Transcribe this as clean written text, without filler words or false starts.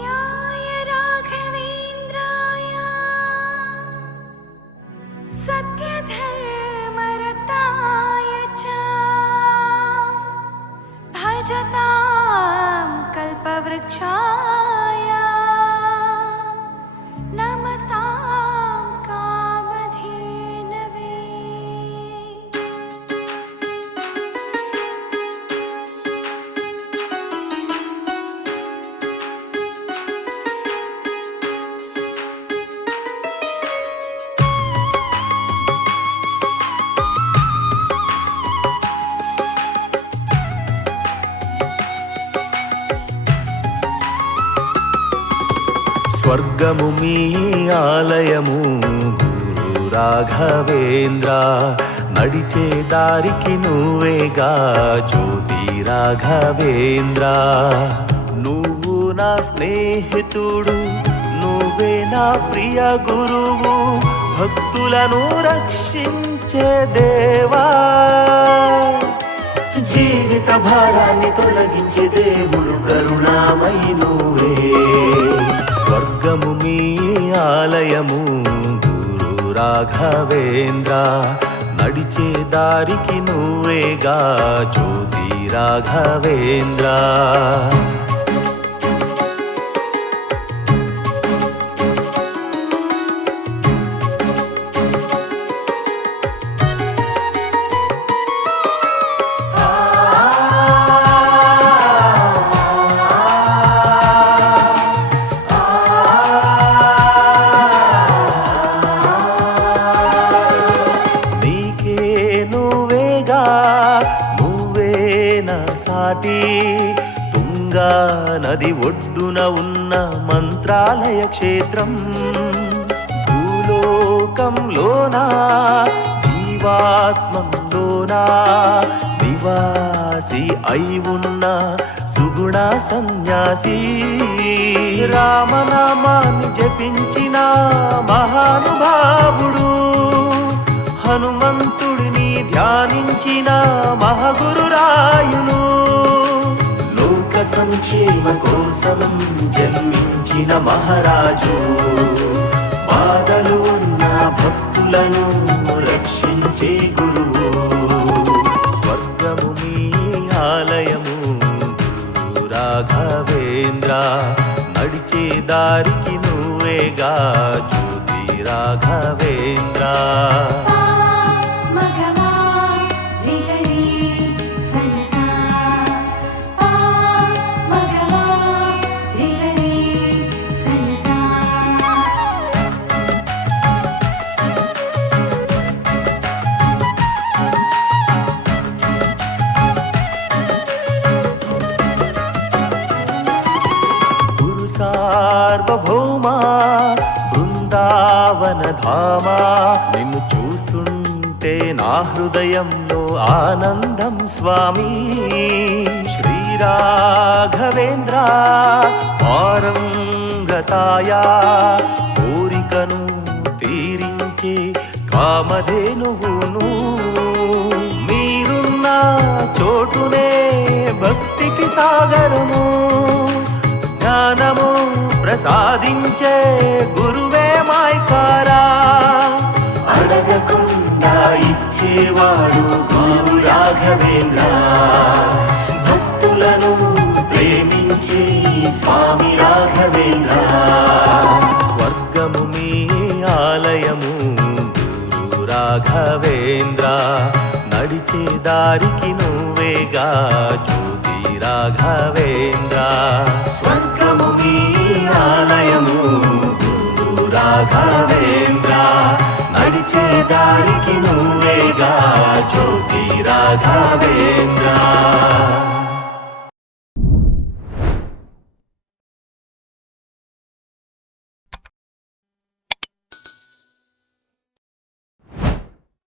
पूज्याय राघवेन्द्राय सत्यधर्मरताय च भजतां कल्पवृक्षाय नमतां कामधेनवे। స్వర్గము మీ ఆలయము గురు రాఘవేంద్ర, నడిచే దారికి నువ్వేగా జ్యోతి రాఘవేంద్ర. నువ్వు నా స్నేహితుడు, నువ్వే నా ప్రియ గురువు, భక్తులను రక్షించే దేవా. జీవిత భారాన్ని తొలగించే దేవుడు కరుణామయి నువ్వే. స్వర్గము మీ ఆలయము గురు రాఘవేంద్ర, నడిచే దారికి నువ్వేగా జ్యోతి రాఘవేంద్ర. తుంగా నది ఒడ్డున ఉన్న మంత్రాలయ క్షేత్రం, భూలోకంలోనా జీవాత్మంలోనా నివాసి అయి ఉన్న సుగుణ సన్యాసి. రామనామాన్ని జపించిన మహానుభావుడు, హనుమంతుడిని ధ్యానించిన మహాగురురాయులు, లోక సంక్షేమ కోసం జన్మించిన మహారాజు, బాధలు ఉన్న భక్తులను రక్షించే గురువు. స్వర్గము మీ ఆలయము గురు రాఘవేంద్ర, నడిచే దారికి నువ్వేగా జ్యోతి రాఘవేంద్ర. సార్వభౌమా బృందావన ధామా, నిన్ను చూస్తుంటే నా హృదయంలో ఆనందం స్వామి. శ్రీ రాఘవేంద్ర పారంగతాయ, కోరికను తీరించే కామధేనువును, మీరున్న చోటునే భక్తికి సాగరము, జ్ఞానము ప్రసాదించే గురువే మాయకారా. అడగకుండా ఇచ్చేవాడు గురు రాఘవేంద్ర, భక్తులను ప్రేమించే స్వామి రాఘవేంద్ర. స్వర్గము మీ ఆలయము గురు రాఘవేంద్ర, నడిచే దారికి నువ్వేగా జ్యోతి రాఘవేంద్ర. స్వర్గము మీ ఆలయము గురు రాఘవేంద్ర, నడిచే దారికి నువ్వేగా జ్యోతి రాఘవేంద్ర.